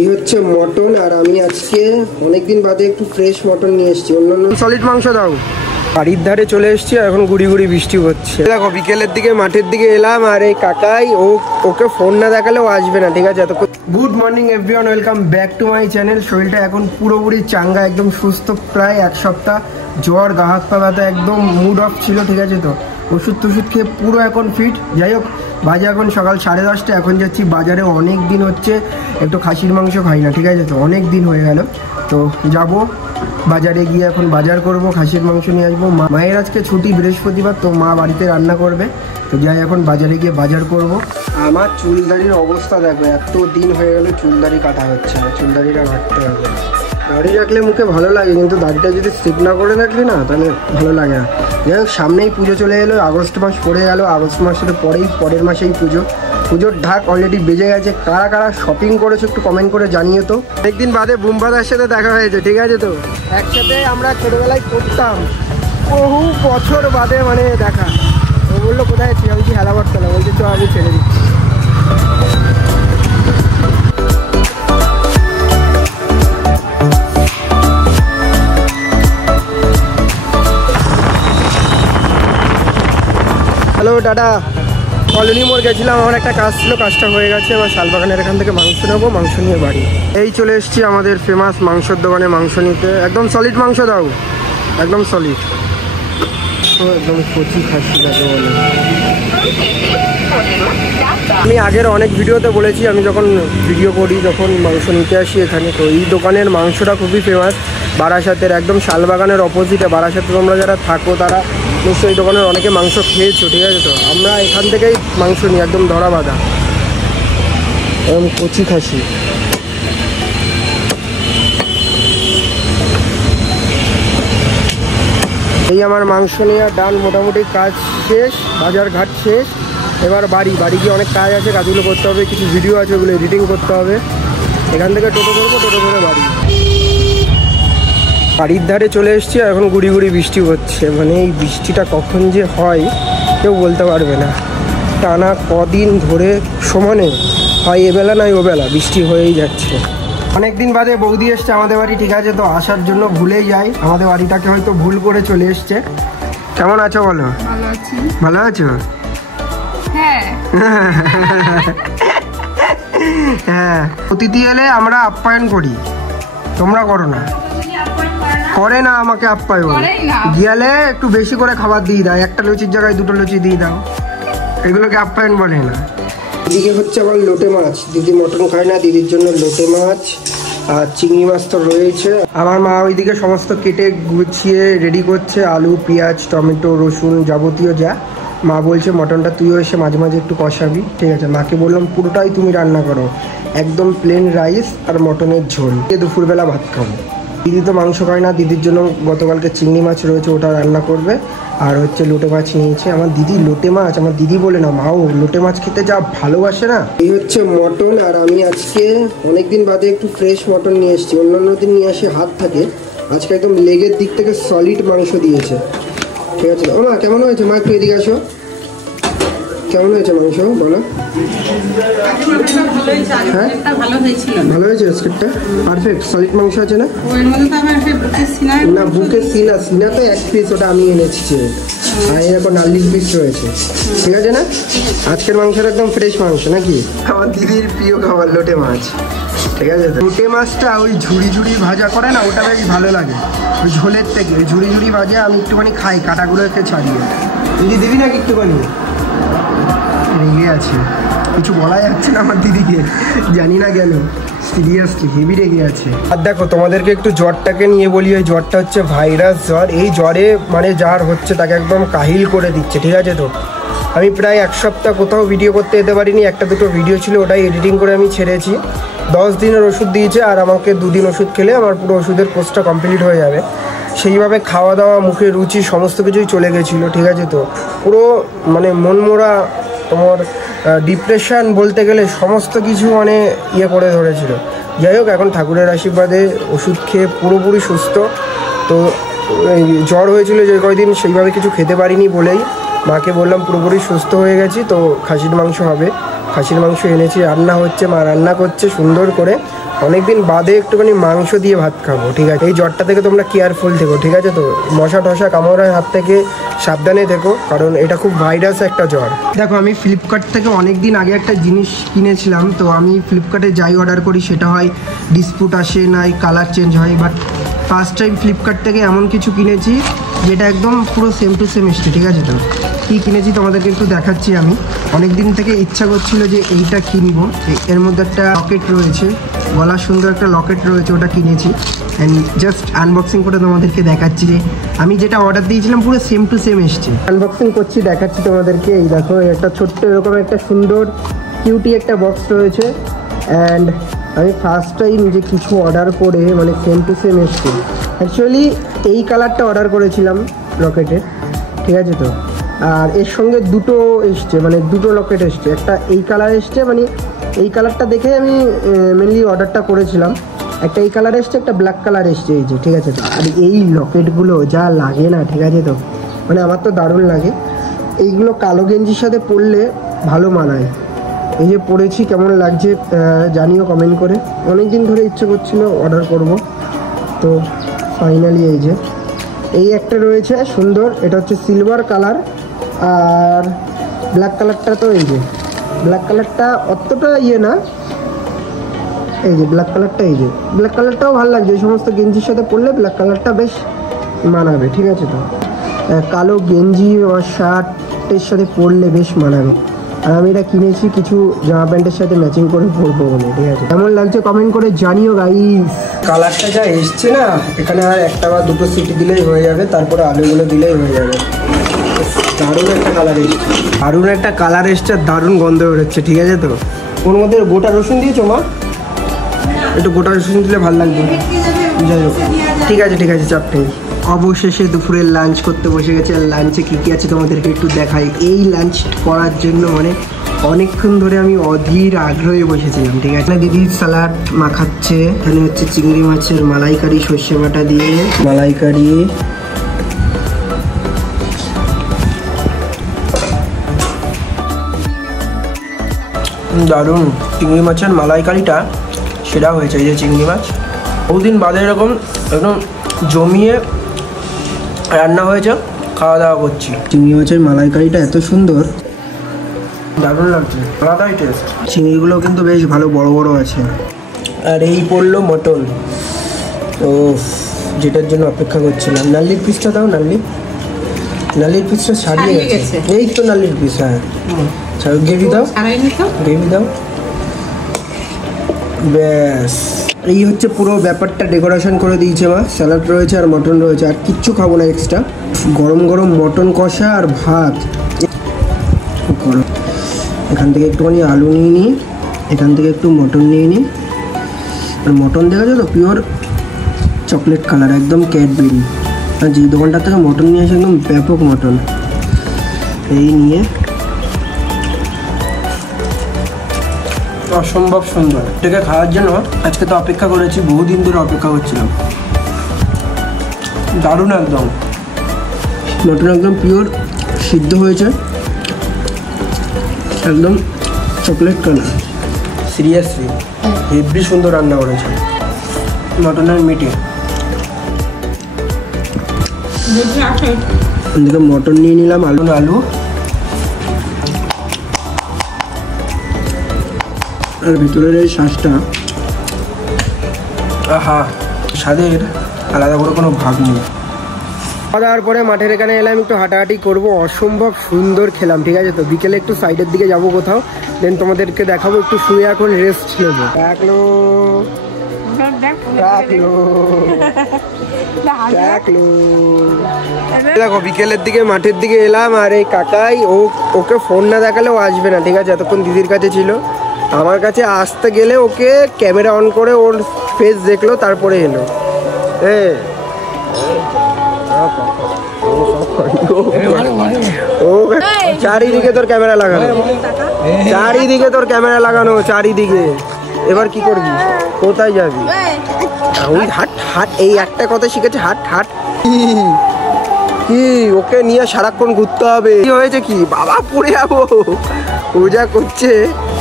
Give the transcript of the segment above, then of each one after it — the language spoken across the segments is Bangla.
এই হচ্ছে মটন আর আমি আজকে অনেকদিন বাদে একটু ফ্রেশ মটন নিয়ে এসেছি। অন্যান্য সলিড মাংস দাও। বাড়ির ধারে চলে এসেছি, এখন গুড়ি গুড়ি বৃষ্টি হচ্ছে। দেখো বিকেলের দিকে মাঠের দিকে এলাম আর এই কাকাই ওকে ফোন না দেখালেও আসবে না, ঠিক আছে? Good morning everyone, welcome back to my channel. শরীরটা এখন পুরোপুরি চাঙ্গা, একদম সুস্থ, প্রায় এক সপ্তাহ। জ্বর, গা হাত পা ব্যথা, একদম মুড অফ ছিল, ঠিক আছে? তো ওষুধ টষুধ খেয়ে পুরো এখন ফিট। যাই হোক, বাজে এখন সকাল 10:30। এখন যাচ্ছি বাজারে। অনেক দিন হচ্ছে একটু খাসির মাংস খাই না, ঠিক আছে? তো অনেক দিন হয়ে গেল, তো যাব বাজারে গিয়ে এখন বাজার করব, খাসির মাংস নিয়ে আসবো। মায়ের আজকে ছুটি, বৃহস্পতিবার, তো মা বাড়িতে রান্না করবে। তো যাই এখন বাজারে গিয়ে বাজার করব। আমার চুলদারির অবস্থা দেখো, এত দিন হয়ে গেল চুলদারি কাটা হচ্ছে না, চুলদারিটা কাটতে হবে। দাড়ি রাখলে মুখে ভালো লাগে, কিন্তু দাড়িটা যদি স্ট্রিপ না করে রাখলি না তাহলে ভালো লাগে না। যাই হোক, সামনেই পুজো চলে এলো, আগস্ট মাস পড়ে গেল। আগস্ট মাসের পরের মাসেই পুজো। পুজোর ঢাক অলরেডি বেজে গেছে। কারা কারা শপিং করেছো একটু কমেন্ট করে জানিয়ে তো। একদিন বাদে বুমবাদার সাথে দেখা হয়েছে, ঠিক আছে? তো একসাথে আমরা ছোটোবেলায় করতাম, বহু বছর বাদে মানে দেখা। ও বললো কোথায় ছিল, আমি কি হেলা করতাম, বলছি তো আমি ছেড়ে দিচ্ছি। Hello tata. কলোনি মোড় গেছিলাম, আমার একটা কাজ ছিল, কাজটা হয়ে গেছে। আমার শালবাগানের এখান থেকে মাংস নেবো, মাংস নিয়ে বাড়ি। এই চলে এসেছি আমাদের ফেমাস মাংসের দোকানে মাংস নিতে। একদম সলিড মাংস দাও, একদম সলিড, একদম কচি খাসি যাকে বলে। আমি আগের অনেক ভিডিওতে বলেছি, আমি যখন ভিডিও করি, যখন মাংস নিতে আসি এখানে, তো এই দোকানের মাংসটা খুবই ফেমাস। বারাসাতের একদম শালবাগানের অপোজিটে। বারাসাতে তোমরা যারা থাকো তারা নিশ্চয়ই এই দোকানের অনেকে মাংস খেয়েছো, ঠিক আছে? তো আমরা এখান থেকেই মাংস নিই, একদম ধরা বাঁধা, একদম কচি খাসি। এই আমার মাংস নেওয়া ডান, মোটামুটি কাজ শেষ, বাজার ঘাট শেষ। এবার বাড়ি গিয়ে অনেক কাজ আছে, কাজগুলো করতে হবে, কিছু ভিডিও আছে ওগুলো এডিটিং করতে হবে। এখান থেকে টোটো করবো, টোটো করে বাড়ি। বাড়ির ধারে চলে এসেছি, এখন গুড়ি গুড়ি বৃষ্টি হচ্ছে। মানে এই বৃষ্টিটা কখন যে হয় কেউ বলতে পারবে না। টানা কদিন ধরে সমানে হয় এবেলা নয় ওবেলা বৃষ্টি হয়েই যাচ্ছে। অনেক দিন বাদে বৌদি এসছে আমাদের বাড়ি, ঠিক আছে? তো আসার জন্য ভুলেই যাই, আমাদের বাড়িটাকে হয়তো ভুল করে চলে এসছে। কেমন আছো বলো? ভালো আছি। ভালো আছো? হ্যাঁ হ্যাঁ, অতিথি এলে আমরা আপ্যায়ন করি, তোমরা করো না। করে না, আমাকে আপ্যায়ন গিয়ালে একটু বেশি করে খাবার দিয়ে দাও, একটা লুচির জায়গায় দুটো লুচি দিয়ে দাও, এগুলোকে আপ্যায়ন বলে না। এদিকে হচ্ছে আবার লোটে মাছ। দিদি মটন খায় না, দিদির জন্য লোটে মাছ আর চিংড়ি মাছ তো রয়েছে। আমার মা ওইদিকে সমস্ত কেটে গুছিয়ে রেডি করছে, আলু, পেঁয়াজ, টমেটো, রসুন, যাবতীয় যা। মা বলছে মটনটা তুইও এসে মাঝে মাঝে একটু কষাবি, ঠিক আছে? মাকে বললাম পুরোটাই তুমি রান্না করো, একদম প্লেন রাইস আর মটনের ঝোল, দুপুরবেলা ভাত খাবো। দিদি তো মাংস খায় না, দিদির জন্য গতকালকে চিংড়ি মাছ রয়েছে, ওটা রান্না করবে। আর হচ্ছে লোটে মাছ নিয়েছে আমার দিদি। লোটে মাছ, আমার দিদি বলে না, মাও লোটে মাছ খেতে যা ভালোবাসে না। এই হচ্ছে মটন আর আমি আজকে অনেকদিন বাদে একটু ফ্রেশ মটন নিয়ে এসেছি। অন্যান্য দিন নিয়ে আসি হাত থাকে, আজকে একদম লেগের দিক থেকে সলিড মাংস দিয়েছে, ঠিক আছে? ও মা কেমন হয়েছে? মা একটু এদিকে আসো, কেমন হয়েছে মাংস বলো? হ্যাঁ ভালো হয়েছে, স্ক্রিপ্টটা পারফেক্ট, সলিড মাংস আছে না? না, বুকের সিনা তো এক পিস, ওটা আমি এনেছি। আর এরকম 40 পিস রয়েছে, ঠিক আছে না? আজকের মাংসটা একদম ফ্রেশ মাংস নাকি? আমার দিদির প্রিয় খাবার লোটে মাছ, ঠিক আছে? লোটে মাছটা ওই ঝুড়ি ভাজা করে না, ওটা বেশ ভালো লাগে। ওই ঝোলের থেকে ওই ঝুড়ি ভাজা আমি একটুখানি খাই, কাঁটাগুলোকে ছাড়িয়ে। দিদি দিবি নাকি একটুখানি? রেগে আছে, কিছু বলা যাচ্ছে না আমার দিদিকে, জানি না কেন, সিরিয়াসলি হেভি রেগে আছে। আর দেখো তোমাদেরকে একটু জ্বরটাকে নিয়ে বলি, ওই জ্বরটা হচ্ছে ভাইরাস জ্বর। এই জ্বরে মানে যার হচ্ছে তাকে একদম কাহিল করে দিচ্ছে, ঠিক আছে? তো আমি প্রায় এক সপ্তাহ কোথাও ভিডিও করতে যেতে পারিনি, একটা দুটো ভিডিও ছিল, ওটাই এডিটিং করে আমি ছেড়েছি। 10 দিনের ওষুধ দিয়েছে, আর আমাকে 2 দিন ওষুধ খেলে আমার পুরো ওষুধের কোর্সটা কমপ্লিট হয়ে যাবে। সেইভাবে খাওয়া দাওয়া, মুখের রুচি সমস্ত কিছুই চলে গেছিলো, ঠিক আছে? তো পুরো মানে মনমরা, তোমার ডিপ্রেশন বলতে গেলে সমস্ত কিছু মানে ইয়ে করে ধরেছিল। যাই হোক, এখন ঠাকুরের আশীর্বাদে ওষুধ খেয়ে পুরোপুরি সুস্থ। তো জ্বর হয়েছিল যে কয়দিন, সেইভাবে কিছু খেতে পারিনি বলেই মাকে বললাম পুরোপুরি সুস্থ হয়ে গেছি, তো খাসির মাংস হবে। খাসির মাংস এনেছি, রান্না হচ্ছে, মা রান্না করছে সুন্দর করে। অনেকদিন বাদে একটুখানি মাংস দিয়ে ভাত খাবো, ঠিক আছে? এই জ্বরটা থেকে তোমরা কেয়ারফুল থেকো, ঠিক আছে? তো মশা টশা কামড়ার হাত থেকে সাবধানে থেকো, কারণ এটা খুব ভাইরাস একটা জ্বর। দেখো, আমি ফ্লিপকার্ট থেকে অনেক দিন আগে একটা জিনিস কিনেছিলাম। তো আমি ফ্লিপকার্টে যাই অর্ডার করি, সেটা হয় ডিসপুট আসে, নাই কালার চেঞ্জ হয়। বাট ফার্স্ট টাইম ফ্লিপকার্ট থেকে এমন কিছু কিনেছি যেটা একদম পুরো সেম টু সেম এসছে, ঠিক আছে? তো কী কিনেছি তোমাদেরকে একটু দেখাচ্ছি। আমি অনেক দিন থেকে ইচ্ছা করছিল যে এইটা কিনবো। এর মধ্যে একটা লকেট রয়েছে, গলার সুন্দর একটা লকেট রয়েছে, ওটা কিনেছি। অ্যান্ড জাস্ট আনবক্সিং করে তোমাদেরকে দেখাচ্ছি যে আমি যেটা অর্ডার দিয়েছিলাম পুরো সেম টু সেম এসছে। আনবক্সিং করছি, দেখাচ্ছি তোমাদেরকে। এই দেখো, একটা ছোট্ট এরকম একটা সুন্দর কিউটি একটা বক্স রয়েছে। অ্যান্ড আমি ফার্স্ট টাইম যে কিছু অর্ডার করে মানে সেম টু সেম এসছে। অ্যাকচুয়ালি এই কালারটা অর্ডার করেছিলাম লকেটের, ঠিক আছে? তো আর এর সঙ্গে দুটো এসছে, মানে দুটো লকেট এসছে। একটা এই কালার এসছে, মানে এই কালারটা দেখে আমি মেনলি অর্ডারটা করেছিলাম। একটা এই কালার এসছে, একটা ব্ল্যাক কালার এসছে, এই যে, ঠিক আছে? তো আর এই লকেটগুলো যা লাগে না, ঠিক আছে? তো মানে আমার তো দারুণ লাগে। এইগুলো কালো গেঞ্জির সাথে পরলে ভালো মানায়। এই যে পরেছি, কেমন লাগছে জানিও কমেন্ট করে। অনেক দিন ধরে ইচ্ছে করছিল অর্ডার করব, তো ফাইনালি এই যে এই একটা রয়েছে সুন্দর, এটা হচ্ছে সিলভার কালার। আর ব্ল্যাক কালারটা, তো এই যে ব্ল্যাক কালারটা অতটা ইয়ে না, এই যে ব্ল্যাক কালারটা, এই যে ব্ল্যাক কালারটাও ভালো লাগছে। এই সমস্ত গেঞ্জির সাথে পরলে ব্ল্যাক কালারটা বেশ মানাবে, ঠিক আছে? তো কালো গেঞ্জি বা শার্টের সাথে পরলে বেশ মানাবে। আর আমি এটা কিনেছি কিছু জামা প্যান্টের সাথে ম্যাচিং করে পরবো বলে, ঠিক আছে? কেমন লাগছে কমেন্ট করে জানিও গাইস। কালারটা যা এসছে না, এখানে আর একটা বা দুটো সিটি দিলেই হয়ে যাবে, তারপরে আলুগুলো দিলেই হয়ে যাবে। দারুণ একটা কালার এসছে, দারুণ একটা কালার এসছে, দারুণ গন্ধ বেরোচ্ছে, ঠিক আছে? তো ওর মধ্যে গোটা রসুন দিয়েছো মা? একটু গোটা রসুন দিলে ভালো লাগবে। যাই হোক, ঠিক আছে, ঠিক আছে, চাপ নেই। অবশেষে দুপুরের লাঞ্চ করতে বসে গেছে। আর লাঞ্চে কী কী আছে তোমাদেরকে একটু দেখাই। এই লাঞ্চ করার জন্য মানে অনেকক্ষণ ধরে আমি অধীর আগ্রহে বসেছিলাম, ঠিক আছে? দিদি স্যালাড মাখাচ্ছে। এখানে হচ্ছে চিংড়ি মাছের মালাইকারি, সর্ষে বাটা দিয়ে মালাইকারি। দারুণ চিংড়ি মাছের মালাইকারিটা সেটা হয়েছে। এই যে চিংড়ি মাছ বহুদিন বাদে এরকম একদম জমিয়ে রান্না হয়েছে, খাওয়া দাওয়া করছি। চিংড়ি মাছের মালাইকারিটা এত সুন্দর, দারুণ লাগছে, আলাদাই টেস্ট। চিংড়িগুলো কিন্তু বেশ ভালো বড় বড় আছে। আর এই পড়লো মটন, তো যেটার জন্য অপেক্ষা করছিলাম। নাল্লির পিসটা দাও, নাল্লির পিসটা ছাড়িয়ে গেছে। এই তো নাল্লির পিস, হ্যাঁ। গ্রেভি দাও, গ্রেভি দাও, ব্যাস। এই হচ্ছে পুরো ব্যাপারটা, ডেকোরেশন করে দিয়েছে মা। স্যালাড রয়েছে আর মটন রয়েছে, আর কিচ্ছু খাবো না এক্সট্রা। গরম গরম মটন কষা আর ভাত গরম। এখান থেকে একটুখানি আলু নিয়ে নিই, এখান থেকে একটু মটন নিয়ে নিই। আর মটন দেখা যায় তো পিওর চকলেট কালার, একদম ক্যাডবেরি। আর যে দোকানটার থেকে মটন নিয়ে আসে একদম ব্যাপক মটন। এই নিয়ে অসম্ভব সুন্দর। এটাকে খাওয়ার জন্য আজকে তো অপেক্ষা করেছি, বহুদিন ধরে অপেক্ষা করছিলাম। দারুণ একদম, মটন একদম পিওর সিদ্ধ হয়েছে, একদম চকলেট কালার। সিরিয়াসলি হেভি সুন্দর রান্না করেছে মটনের মিটে। এদিকে মটন নিয়ে নিলাম, আলু আর ভিতরের এই শ্বাসটা, আহা, স্বাদের আলাদা করে কোনো ভাব নেই। খাওয়া দাওয়ার পরে মাঠের এখানে এলাম, একটু হাঁটাহাঁটি করবো। অসম্ভব সুন্দর খেলাম, ঠিক আছে? তো বিকেলে একটু সাইডের দিকে যাবো কোথাও, দেন তোমাদেরকে দেখাবো। একটু শুয়ে এখন রেস্ট নেবো। দেখো বিকেলের দিকে মাঠের দিকে এলাম, আর এই কাকাই ওকে ফোন না দেখালে ও আসবে না, ঠিক আছে? এতক্ষণ দিদির কাছে ছিল। আমার কাছে আসতে গেলে ওকে ক্যামেরা অন করে ওর ফেস দেখলো, তারপরে এলো। ও চারিদিকে তোর ক্যামেরা লাগানো, চারিদিকে তোর ক্যামেরা লাগানো, চারিদিকে। এবার কি করবি, কোথায় যাবি? ওই হাট হাট, এই একটা কথা শিখেছে, হাট হাট। কি ওকে নিয়ে সারাক্ষণ ঘুরতে হবে? কি হয়েছে কি বাবা, পড়ে যাবো। ও যা করছে,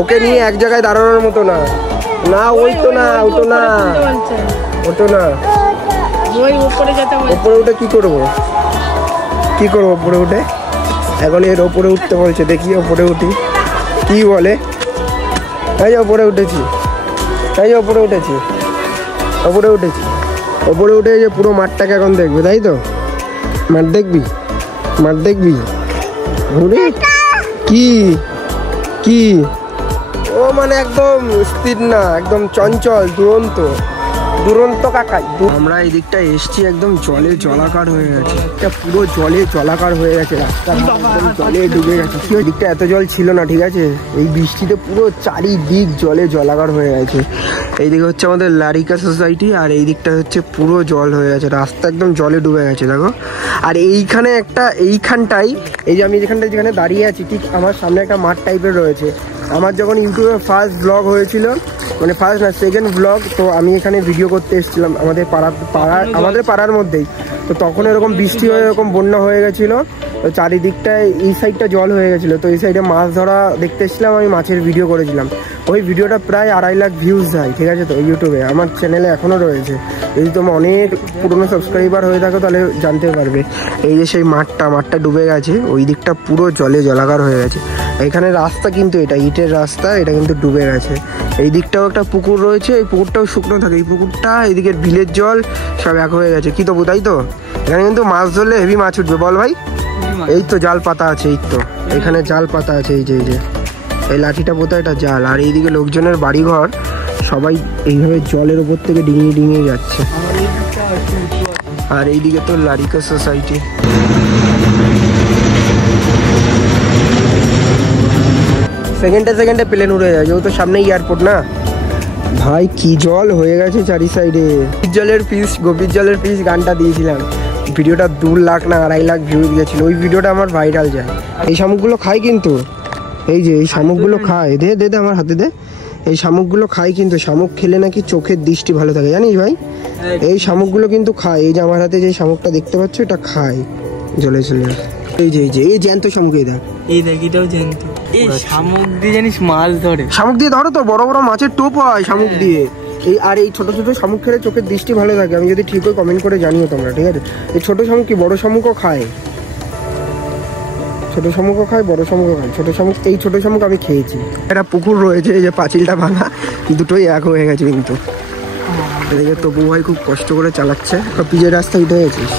ওকে নিয়ে এক জায়গায় দাঁড়ানোর মতো না। না ওই তো না, ওটো না, ওটো না। ওপরে উঠে কি করবো? কি করবো ওপরে উঠে? এখন এর ওপরে উঠতে বলছে, দেখি ওপরে উঠি কি বলে। এই যে ওপরে উঠেছি, এই যে ওপরে উঠেছি, ওপরে উঠেছি। ওপরে উঠে যে পুরো মাঠটাকে এখন দেখবে, তাই তো? মাঠ দেখবি, মাঠ দেখবি। ঘুরে কি কি ও মানে একদম স্থির না, একদম চঞ্চল, দুরন্ত দুরন্ত কাকাই। আমরা এই দিকটা এসছি, একদম জলে জলাকার হয়ে গেছে, একটা পুরো জলে জলাকার হয়ে গেছে, রাস্তা একদম জলে ডুবে গেছে। এই দিকটা এত জল ছিল না, ঠিক আছে? এই বৃষ্টিতে পুরো চারিদিক জলে জলাকার হয়ে গেছে। এইদিকে হচ্ছে আমাদের লারিকা সোসাইটি, আর এই দিকটা হচ্ছে পুরো জল হয়ে গেছে, রাস্তা একদম জলে ডুবে গেছে দেখো। আর এইখানে একটা, এইখানটাই, এই যে আমি যেখানে দাঁড়িয়ে আছি, ঠিক আমার সামনে একটা মাঠ টাইপের রয়েছে। আমার যখন ইউটিউবে ফার্স্ট ব্লগ হয়েছিল, মানে ফার্স্ট না সেকেন্ড ব্লগ, তো আমি এখানে ভিডিও করতে এসেছিলাম আমাদের পাড়ার মধ্যেই। তো তখন এরকম বৃষ্টি হয়ে এরকম বন্যা হয়ে গেছিলো, তো চারিদিকটায় এই সাইডটা জল হয়ে গেছিলো। তো এই সাইডে মাছ ধরা দেখতে এসেছিলাম, আমি মাছের ভিডিও করেছিলাম। ওই ভিডিওটা প্রায় 2.5 লাখ ভিউজ যায়, ঠিক আছে? তো ইউটিউবে আমার চ্যানেলে এখনও রয়েছে। যদি তোমার অনেক পুরনো সাবস্ক্রাইবার হয়ে থাকো তাহলে জানতে পারবে। এই যে সেই মাঠটা ডুবে গেছে, ওই দিকটা পুরো জলে জলাকার হয়ে গেছে। এখানে রাস্তা কিন্তু এটা ইটের রাস্তা, এটা কিন্তু ডুবে গেছে। এই দিকটাও একটা পুকুর রয়েছে, এই পুকুরটাও শুকনো থাকে। এই পুকুরটা, এইদিকের বিলের জল সব এক হয়ে গেছে। কি তবু, তাই তো? এখানে কিন্তু মাছ ধরলে হেভি মাছ উঠবে, বল ভাই? এই তো জাল পাতা আছে, এই তো এখানে জাল পাতা আছে, এই যে এই লাঠিটা পোতা, এটা জাল। আর এইদিকে লোকজনের বাড়িঘর, সবাই এইভাবে জলের ওপর থেকে ডিঙিয়ে ডিঙিয়ে যাচ্ছে। আর এইদিকে তো লারিকা সোসাইটি। সেকেন্ডে প্লেন উড়ে যায়, যেহেতু সামনে এয়ারপোর্ট না। ভাই কি জল হয়ে গেছে চারি সাইডে। গোপীর জলের পিস গানটা দিয়েছিলাম, ভিডিওটা 2 লাখ না 2.5 লাখ ভিউ দিয়েছিল। ওই ভিডিওটা আমার ভাইরাল যায়। এই শামুকগুলো খায় কিন্তু, এই যে এই শামুকগুলো খায়, দে দে দে আমার হাতে দে। এই শামুকগুলো খায় কিন্তু, শামুক খেলে নাকি চোখের দৃষ্টি ভালো থাকে, জানিস ভাই? এই শামুকগুলো কিন্তু খায়। এই যে আমার হাতে যে শামুকটা দেখতে পাচ্ছ, এটা খায় জলে চলে। এই জ্যান্ত শামুক, এই দেখ, এটাও জ্যান্ত। এই শামুক দিয়ে জানিস মাছ ধরে, শামুক দিয়ে ধরো তো, বড় বড় মাছের টোপ হয় শামুক দিয়ে। আর এই ছোট ছোট শামুক খেলে চোখের দৃষ্টি ভালো থাকে। আমি যদি ঠিক হয় কমেন্ট করে জানিও তোমরা, ঠিক আছে? এই ছোট শামুক কি বড় শামুকও খায়? ছোট শামুকও খায়, বড় শামুকও খায়। ছোট শামুক, এই ছোট শামুক আমি খেয়েছি। একটা পুকুর রয়েছে, এই যে পাঁচিলটা ভাঙা, দুটোই এক হয়ে গেছে কিন্তু। এদিকে তবু ভাই খুব কষ্ট করে চালাচ্ছে। পিচের রাস্তায় উঠে গেছিস।